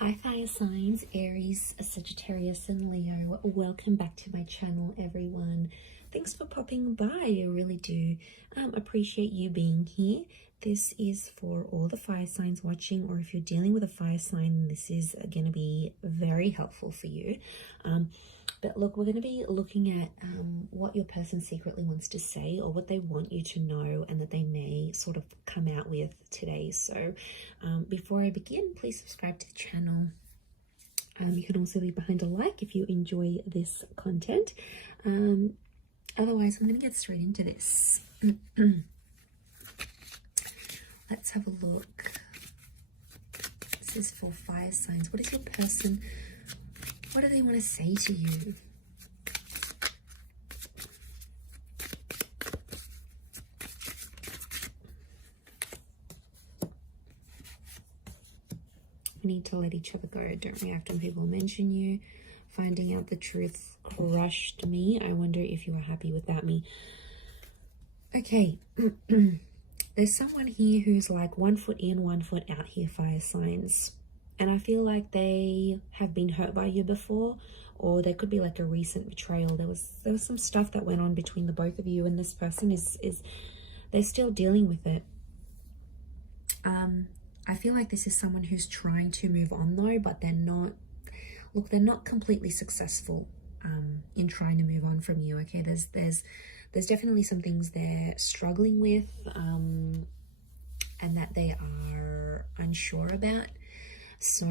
Hi fire signs, Aries, Sagittarius and Leo. Welcome back to my channel, everyone. Thanks for popping by. I really do appreciate you being here. This is for all the fire signs watching, or if you're dealing with a fire sign, this is going to be very helpful for you. But look, we're going to be looking at what your person secretly wants to say, or what they want you to know and that they may sort of come out with today. So before I begin, please subscribe to the channel. You can also leave behind a like if you enjoy this content. Otherwise, I'm going to get straight into this. Let's have a look. This is for fire signs. What is your person? What do they want to say to you? We need to let each other go, don't we? Often people mention you. Finding out the truth crushed me. I wonder if you are happy without me. Okay. There's someone here who's like 1 foot in, 1 foot out here, fire signs. And I feel like they have been hurt by you before, or there could be like a recent betrayal. There was some stuff that went on between the both of you, and this person is they're still dealing with it. I feel like this is someone who's trying to move on though, but they're not. Look, they're not completely successful in trying to move on from you. Okay, there's definitely some things they're struggling with, and that they are unsure about. So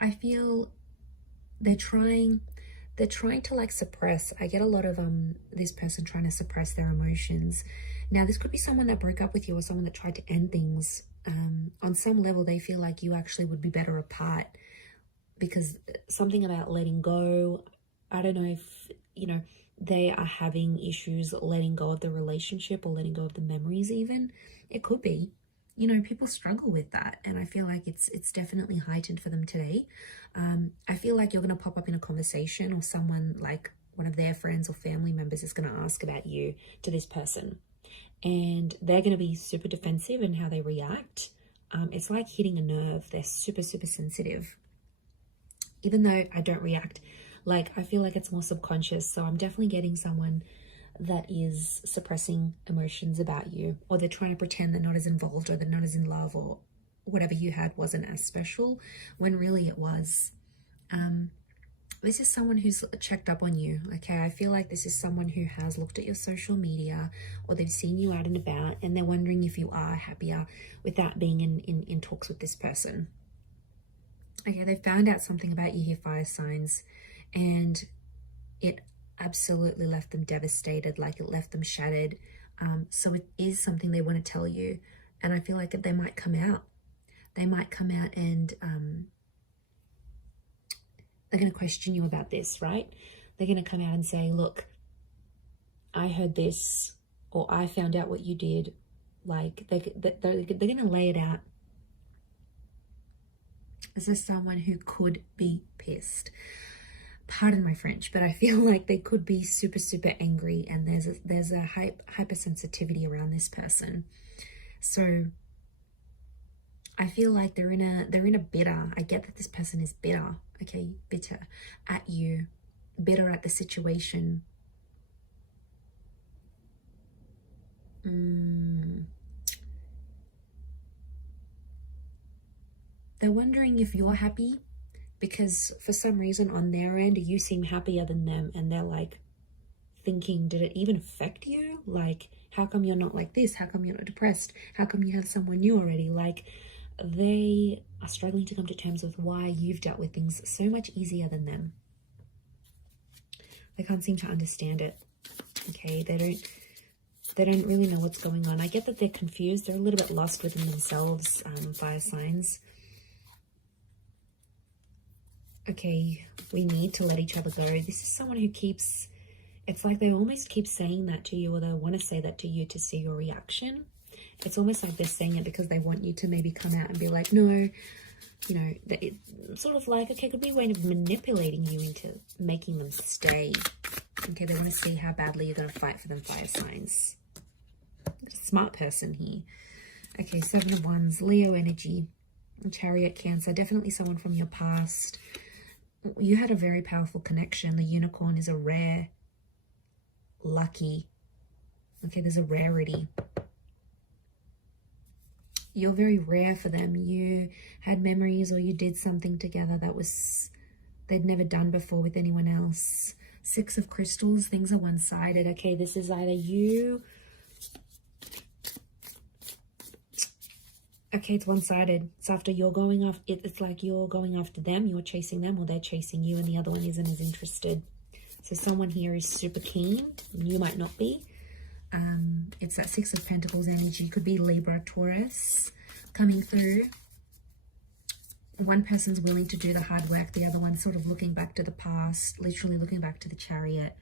I feel they're trying to like suppress. I get a lot of this person trying to suppress their emotions. Now this could be someone that broke up with you, or someone that tried to end things. On some level they feel like you actually would be better apart, because something about letting go. I don't know if they are having issues letting go of the relationship, or letting go of the memories even. It could be. People struggle with that, and I feel like it's definitely heightened for them today. I feel like you're going to pop up in a conversation, or someone like one of their friends or family members is going to ask about you to this person, and they're going to be super defensive in how they react. It's like hitting a nerve. They're super sensitive. Even though I don't react, like I feel like it's more subconscious. So I'm definitely getting someone that is suppressing emotions about you, or they're trying to pretend they're not as involved, or they're not as in love, or whatever you had wasn't as special when really it was. This is someone who's checked up on you. Okay, I feel like this is someone who has looked at your social media, or they've seen you out and about, and they're wondering if you are happier without being in talks with this person. Okay, they found out something about you here, fire signs, and it absolutely left them devastated. Like it left them shattered. So it is something they want to tell you, and I feel like they might come out. They might come out and they're going to question you about this, right? They're going to come out and say, look, I heard this, or I found out what you did. Like they're going to lay it out. This is someone who could be pissed. Pardon my French, but I feel like they could be super angry, and there's a hypersensitivity around this person. So I feel like they're in a bitter. I get that this person is bitter. Okay, bitter at you, bitter at the situation. They're wondering if you're happy, because for some reason on their end you seem happier than them, and they're like thinking, did it even affect you? Like, how come you're not like this? How come you're not depressed? How come you have someone new already? Like, they are struggling to come to terms with why you've dealt with things so much easier than them. They can't seem to understand it. Okay, they don't really know what's going on. I get that they're confused. They're a little bit lost within themselves, fire signs. Okay, we need to let each other go. This is someone who keeps, it's like they almost keep saying that to you, or they want to say that to you to see your reaction. It's almost like they're saying it because they want you to maybe come out and be like, no, it's sort of like, okay, could be a way of manipulating you into making them stay. Okay, they want to see how badly you're going to fight for them, fire signs. Smart person here. Okay, 7 of Wands, Leo energy. Chariot, Cancer, definitely someone from your past. You had a very powerful connection. The unicorn is a rare, lucky. Okay, there's a rarity. You're very rare for them. You had memories or you did something together that they'd never done before with anyone else. Six of Crystals, things are one-sided. Okay, this is either you. Okay, it's one-sided. It's after you're going off. It's like you're going after them, you're chasing them, or they're chasing you, and the other one isn't as interested. So someone here is super keen, and you might not be. It's that Six of Pentacles energy. Could be Libra, Taurus coming through. One person's willing to do the hard work. The other one's sort of looking back to the past, literally looking back to the Chariot.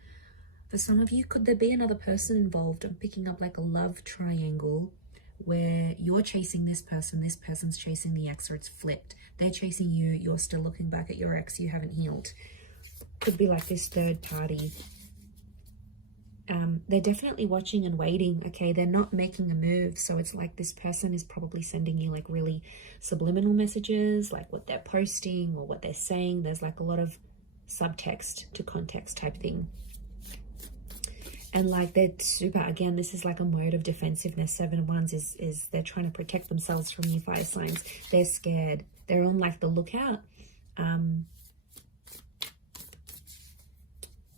For some of you, could there be another person involved? I'm picking up like a love triangle where you're chasing this person's chasing the ex, or it's flipped. They're chasing you, you're still looking back at your ex, you haven't healed. Could be like this third party. They're definitely watching and waiting. Okay, they're not making a move, so it's like this person is probably sending you like really subliminal messages, like what they're posting or what they're saying. There's like a lot of subtext to context type thing. And like they're super, again, this is like a mode of defensiveness. Seven of Wands is they're trying to protect themselves from you, fire signs. They're scared. They're on like the lookout.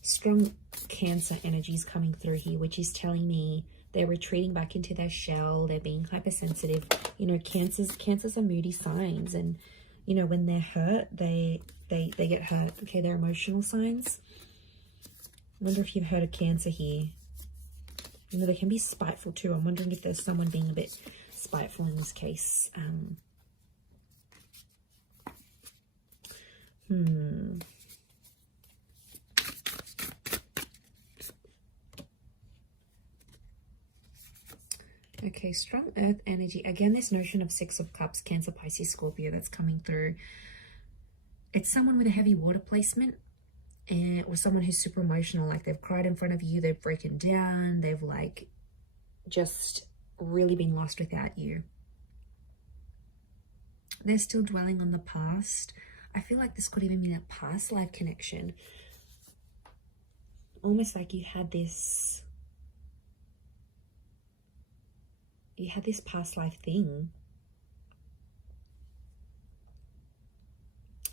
Strong Cancer energies coming through here, which is telling me they're retreating back into their shell. They're being hypersensitive. You know, cancers are moody signs, and you know, when they're hurt, they get hurt. Okay, they're emotional signs. I wonder if you've heard of Cancer here. You know, they can be spiteful too. I'm wondering if there's someone being a bit spiteful in this case. Okay, strong earth energy. Again, this notion of Six of Cups, Cancer, Pisces, Scorpio that's coming through. It's someone with a heavy water placement, or someone who's super emotional. Like they've cried in front of you, they've broken down, they've like just really been lost without you. They're still dwelling on the past. I feel like this could even be that past life connection. Almost like you had this past life thing.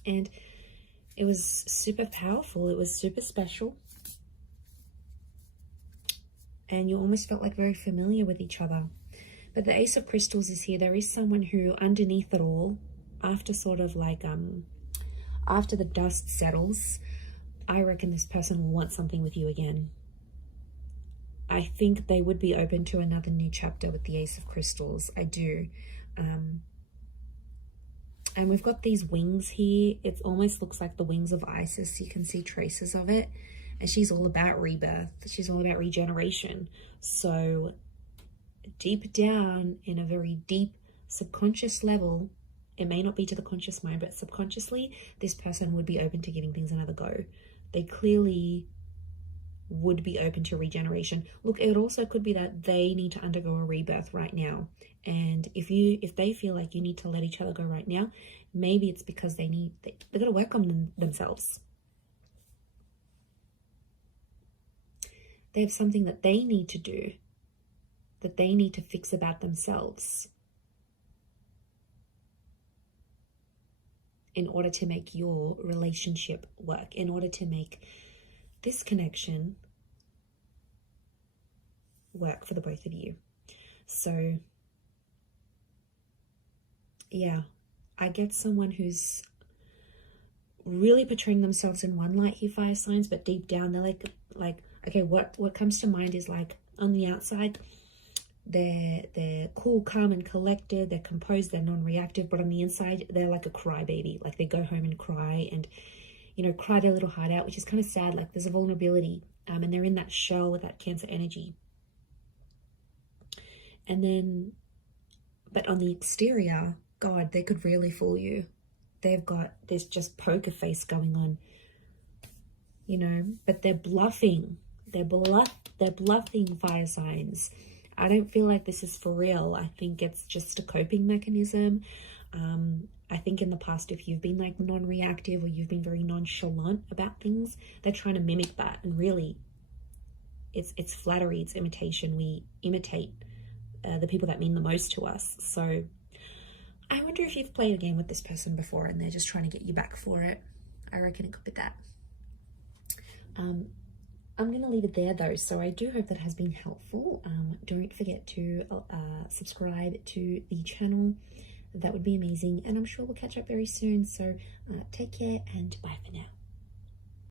And it was super powerful. It was super special. And you almost felt like very familiar with each other. But the Ace of Crystals is here. There is someone who, underneath it all, after sort of like, after the dust settles, I reckon this person will want something with you again. I think they would be open to another new chapter with the Ace of Crystals. I do. And we've got these wings here. It almost looks like the wings of Isis. You can see traces of it. And she's all about rebirth. She's all about regeneration. So deep down, in a very deep subconscious level, it may not be to the conscious mind, but subconsciously, this person would be open to giving things another go. They clearly would be open to regeneration. Look, it also could be that they need to undergo a rebirth right now. And if they feel like you need to let each other go right now, maybe it's because they got to work on themselves. They have something that they need to do, that they need to fix about themselves in order to make your relationship work, in order to make this connection work for the both of you. So yeah, I get someone who's really portraying themselves in one light here, fire signs, but deep down they're like okay, what comes to mind is like, on the outside they're cool, calm and collected, they're composed, they're non-reactive, but on the inside they're like a crybaby. Like they go home and cry and, you know, cry their little heart out, which is kind of sad. Like there's a vulnerability, and they're in that shell with that Cancer energy. And then, but on the exterior, God, they could really fool you. They've got this just poker face going on, you know, but they're bluffing. They're bluffing, fire signs. I don't feel like this is for real. I think it's just a coping mechanism. I think in the past, if you've been like non-reactive or you've been very nonchalant about things, they're trying to mimic that. And really, it's flattery, it's imitation. We imitate the people that mean the most to us. So I wonder if you've played a game with this person before and they're just trying to get you back for it. I reckon it could be that. I'm going to leave it there though, so I do hope that has been helpful. Don't forget to subscribe to the channel. That would be amazing, and I'm sure we'll catch up very soon. So take care and bye for now.